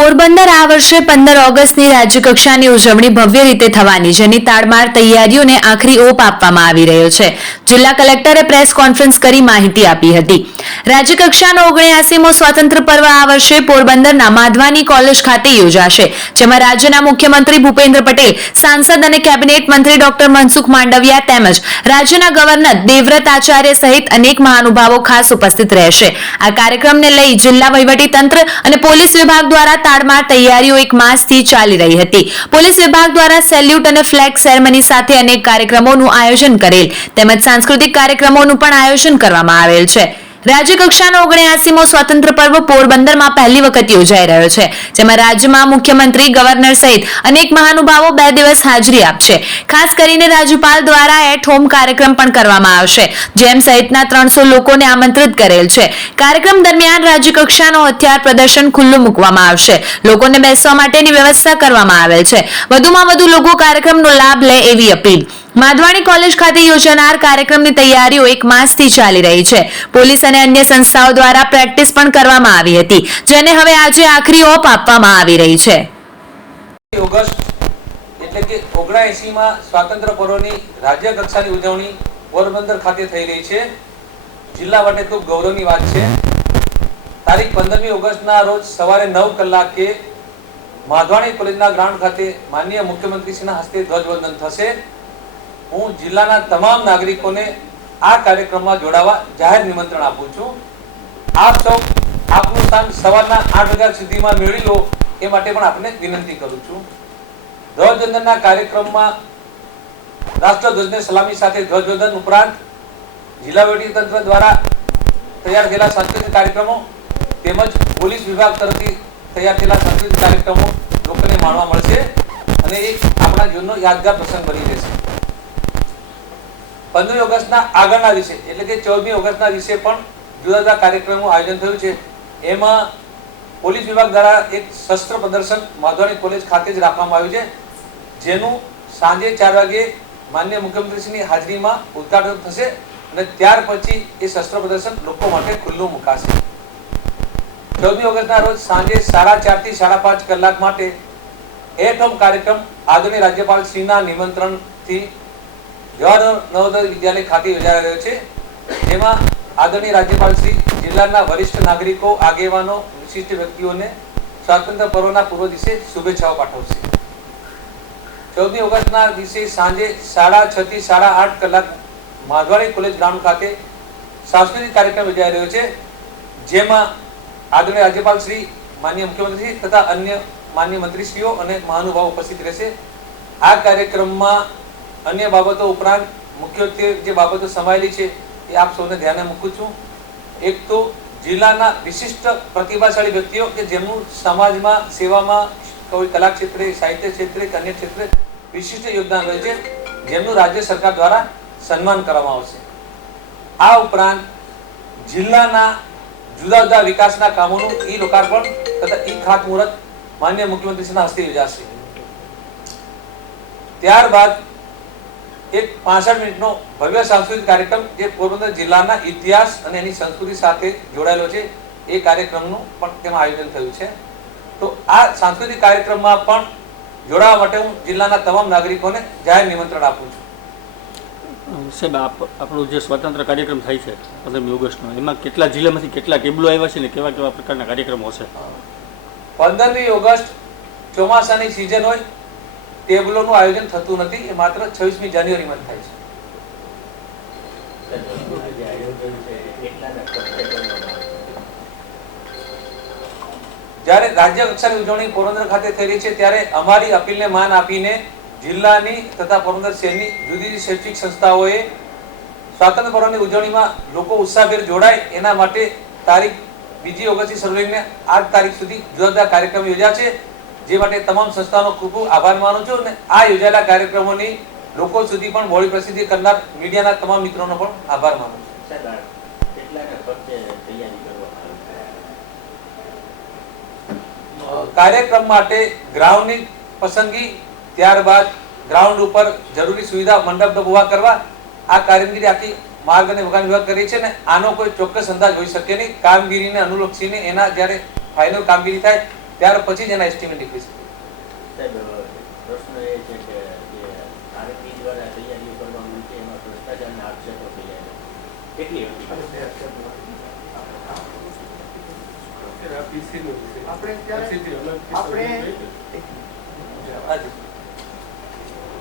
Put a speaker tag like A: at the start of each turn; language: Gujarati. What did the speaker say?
A: પોરબંદર આ વર્ષે પંદર ઓગસ્ટની રાજ્યકક્ષાની ઉજવણી ભવ્ય રીતે થવાની, જેની તાળમાર તૈયારીઓને આખરી ઓપ આપવામાં આવી રહ્યો છે. જિલ્લા કલેક્ટરે પ્રેસ કોન્ફરન્સ કરી માહિતી આપી હતી. રાજ્યકક્ષાનો ઓગણ્યાસીમો સ્વાતંત્ર્ય પર્વ આ વર્ષે પોરબંદરના માધવાની કોલેજ ખાતે યોજાશે, જેમાં રાજ્યના મુખ્યમંત્રી ભૂપેન્દ્ર પટેલ, સાંસદ અને કેબિનેટ મંત્રી ડોક્ટર મનસુખ માંડવિયા તેમજ રાજ્યના ગવર્નર દેવવ્રત આચાર્ય સહિત અનેક મહાનુભાવો ખાસ ઉપસ્થિત રહેશે. આ કાર્યક્રમને લઈ જિલ્લા વહીવટીતંત્ર અને પોલીસ વિભાગ દ્વારા તાડમાર તૈયારીઓ એક માસથી ચાલી રહી હતી. પોલીસ વિભાગ દ્વારા સેલ્યુટ અને ફ્લેગ સેરેમની સાથે અનેક કાર્યક્રમોનું આયોજન કરેલ, તેમજ સાંસ્કૃતિક કાર્યક્રમોનું પણ આયોજન કરવામાં આવેલ છે. રાજ્યકક્ષાનો ઓગણ્યાસીમો સ્વાતંત્ર્ય પર્વ પોરબંદરમાં પહેલી વખત યોજાઈ રહ્યો છે, જેમાં રાજ્યમાં મુખ્યમંત્રી, ગવર્નર સહિત અનેક મહાનુભાવો બે દિવસ હાજરી આપશે. ખાસ કરીને રાજ્યપાલ દ્વારા એટ હોમ કાર્યક્રમ પણ કરવામાં આવશે, જેમ સહિતના ત્રણસો લોકોને આમંત્રિત કરેલ છે. કાર્યક્રમ દરમિયાન રાજ્યકક્ષાનો હથિયાર પ્રદર્શન ખુલ્લું મૂકવામાં આવશે. લોકોને બેસવા માટેની વ્યવસ્થા કરવામાં આવેલ છે. વધુમાં વધુ લોકો કાર્યક્રમનો લાભ લે એવી અપીલ. માધવાણી કોલેજ ખાતે યોજાનાર કાર્યક્રમની તૈયારીઓ એક માસથી ચાલી રહી છે. પોલીસ અને અન્ય સંસ્થાઓ દ્વારા પ્રેક્ટિસ પણ કરવામાં આવી હતી, જેને હવે આજે આખરી ઓપ આપવામાં આવી રહી છે.
B: ઓગસ્ટ એટલે કે ઓગણએંસીમાં સ્વાતંત્ર્ય પર્વની રાજ્ય કક્ષાની ઉજવણી પોરબંદર ખાતે થઈ રહી છે. જિલ્લા માટે ખૂબ ગૌરવની વાત છે. તારીખ પંદરમી ઓગસ્ટના રોજ સવારે નવ કલાકે માધવાણી કોલેજના ગ્રાઉન્ડ ખાતે માનનીય મુખ્યમંત્રીશ્રીના હસ્તે ધ્વજવંદન થશે. હું જિલ્લાના તમામ નાગરિકોને આ કાર્યક્રમમાં જોડાવા જાહેર નિમંત્રણ આપું છું. આપ સૌ આપનું સ્થાન સવારના આઠ વાગ્યા સુધીમાં મેળવી લો એ માટે પણ આપને વિનંતી કરું છું. ધ્વજવંદનના કાર્યક્રમમાં રાષ્ટ્રધ્વજને સલામી સાથે ધ્વજવંદન ઉપરાંત જિલ્લા તંત્ર દ્વારા તૈયાર થયેલા સાંસ્કૃતિક કાર્યક્રમો તેમજ પોલીસ વિભાગ તરફથી તૈયાર થયેલા સાંસ્કૃતિક કાર્યક્રમો લોકોને માણવા મળશે અને એ આપણા જીવનનો યાદગાર પ્રસંગ બની રહેશે. પંદરમી ઓગસ્ટના આગળના દિવસે, એટલે કે ચૌદમી ઓગસ્ટના દિવસે પણ જુદા જુદા કાર્યક્રમનું આયોજન થયું છે. એમાં પોલીસ વિભાગ દ્વારા એક શસ્ત્ર પ્રદર્શન માધવાણી કોલેજ ખાતે જ રાખવામાં આવ્યું છે, જેનું સાંજે ચાર વાગે માન્ય મુખ્યમંત્રીશ્રીની હાજરીમાં ઉદઘાટન થશે અને ત્યાર પછી એ શસ્ત્ર પ્રદર્શન લોકો માટે ખુલ્લું મુકાશે. ચૌદમી ઓગસ્ટના રોજ સાંજે સાડા ચારથી સાડા પાંચ કલાક માટે એટ હોમ કાર્યક્રમ આદરણીય રાજ્યપાલ શ્રીના નિમંત્રણથી જવાહર નવોદય વિદ્યાલય ખાતે યોજાઈ રહ્યો છે. જેમાં આદરણીય રાજ્યપાલ શ્રી જિલ્લાના વરિષ્ઠ નાગરિકો, આગેવાનો, વિશિષ્ટ વ્યક્તિઓને સ્વાતંત્ર્ય પર્વના પૂર્વ દિવસે શુભેચ્છાઓ પાઠવશે ચૌદમી ઓગસ્ટના દિવસે સાંજે સાડા છ સાડા આઠ કલાક માધવાડી કોલેજ ગ્રાઉન્ડ ખાતે સાંસ્કૃતિક કાર્યક્રમ યોજાઈ રહ્યો છે. જેમાં આદરણીય રાજ્યપાલ શ્રી માન્ય મુખ્યમંત્રી તથા અન્ય માન્ય મંત્રીશ્રીઓ અને મહાનુભાવો ઉપસ્થિત રહેશે. આ કાર્યક્રમમાં અન્ય બાબતો ઉપરાંત મુખ્યત્વે જે બાબતો સમાયેલી છે, એ આપ સૌને ધ્યાને મૂકું છું. એક તો જિલ્લાના વિશિષ્ટ પ્રતિભાશાળી વ્યક્તિઓ કે જેમનું સમાજમાં, સેવામાં, કોઈ કલા ક્ષેત્રે, સાહિત્ય ક્ષેત્રે કે અન્ય ક્ષેત્રે વિશિષ્ટ યોગદાન રહે છે, જેમનું રાજ્ય સરકાર દ્વારા સન્માન કરવામાં આવશે. આ ઉપરાંત જિલ્લાના જુદા જુદા વિકાસના કામોનું ઈ લોકાર્પણ તથા ઈ ખાતમુહૂર્ત માન્ય મુખ્યમંત્રીશ્રીના હસ્તે યોજાશે. ત્યારબાદ એક પાસઠ મિનિટનો ભવ્ય સાંસ્કૃતિક કાર્યક્રમ જે પોરબંદર જિલ્લાના ઇતિહાસ અને એની સંસ્કૃતિ સાથે જોડાયેલો છે એ કાર્યક્રમનું પણ તેમાં આયોજન થયું છે. તો આ સાંસ્કૃતિક કાર્યક્રમમાં પણ જોડાવા માટે હું જિલ્લાના તમામ નાગરિકોને જાહેર નિમંત્રણ આપું છું.
C: સાહેબ આપ આપણો જે સ્વતંત્ર કાર્યક્રમ થાય છે પંદરમી ઓગસ્ટનો એમાં કેટલા જિલ્લામાંથી કેટલા કેબલો આવ્યા છે ને કેવા કેવા પ્રકારના કાર્યક્રમો છે
B: પંદરમી ઓગસ્ટ ચોમાસાની સિઝન હોય ટેબલોનું આયોજન થતું નથી, એ માત્ર છવ્વીસમી જાન્યુઆરીમાં થાય છે. જ્યારે રાજ્ય કક્ષાની ઉજવણી પોરબંદર ખાતે થઈ રહી છે, ત્યારે અમારી અપીલને માન આપીને જિલ્લાની તથા પોરબંદર શહેરની જુદી જુદી શૈક્ષણિક સંસ્થાઓએ સ્વાતંત્ર્ય પર્વની ઉજવણીમાં લોકો ઉત્સાહભેર જોડાય, એના માટે તારીખ બીજી ઓગસ્ટથી શરૂ આઠ તારીખ સુધી જુદા જુદા કાર્યક્રમ યોજ્યા છે. જે માટે તમામ સંસ્થાનો ખૂબ ખૂબ આભાર માનું છું અને આ યોજાયેલા કાર્યક્રમોની લોકો સુધી પણ મોડી પ્રસિદ્ધિ કરનાર મીડિયાના તમામ મિત્રોનો પણ આભાર માનું છું. કાર્યક્રમ માટે ગ્રાઉન્ડની પસંદગી ત્યારબાદ ગ્રાઉન્ડ ઉપર જરૂરી સુવિધા મંડપ ઊભા કરવા આ કામગીરી આખી માર્ગ અને મકાન વિભાગ કરી છે ને આનો કોઈ ચોક્કસ અંદાજ હોઈ શકે નહીં. કામગીરીને અનુલક્ષીને એના જ્યારે ફાઇનલ કામગીરી થાય ત્યાર પછી જ એના એસ્ટિમેટ નીકળી શકે
D: પ્રશ્ન એ છે કે જે આરએમપી દ્વારા તૈયારીઓ કરવામાં આવી એમાં ભ્રષ્ટાચારના આક્ષેપો થયા છે. કેટલી હકીકત છે
E: આપણે
B: હાજી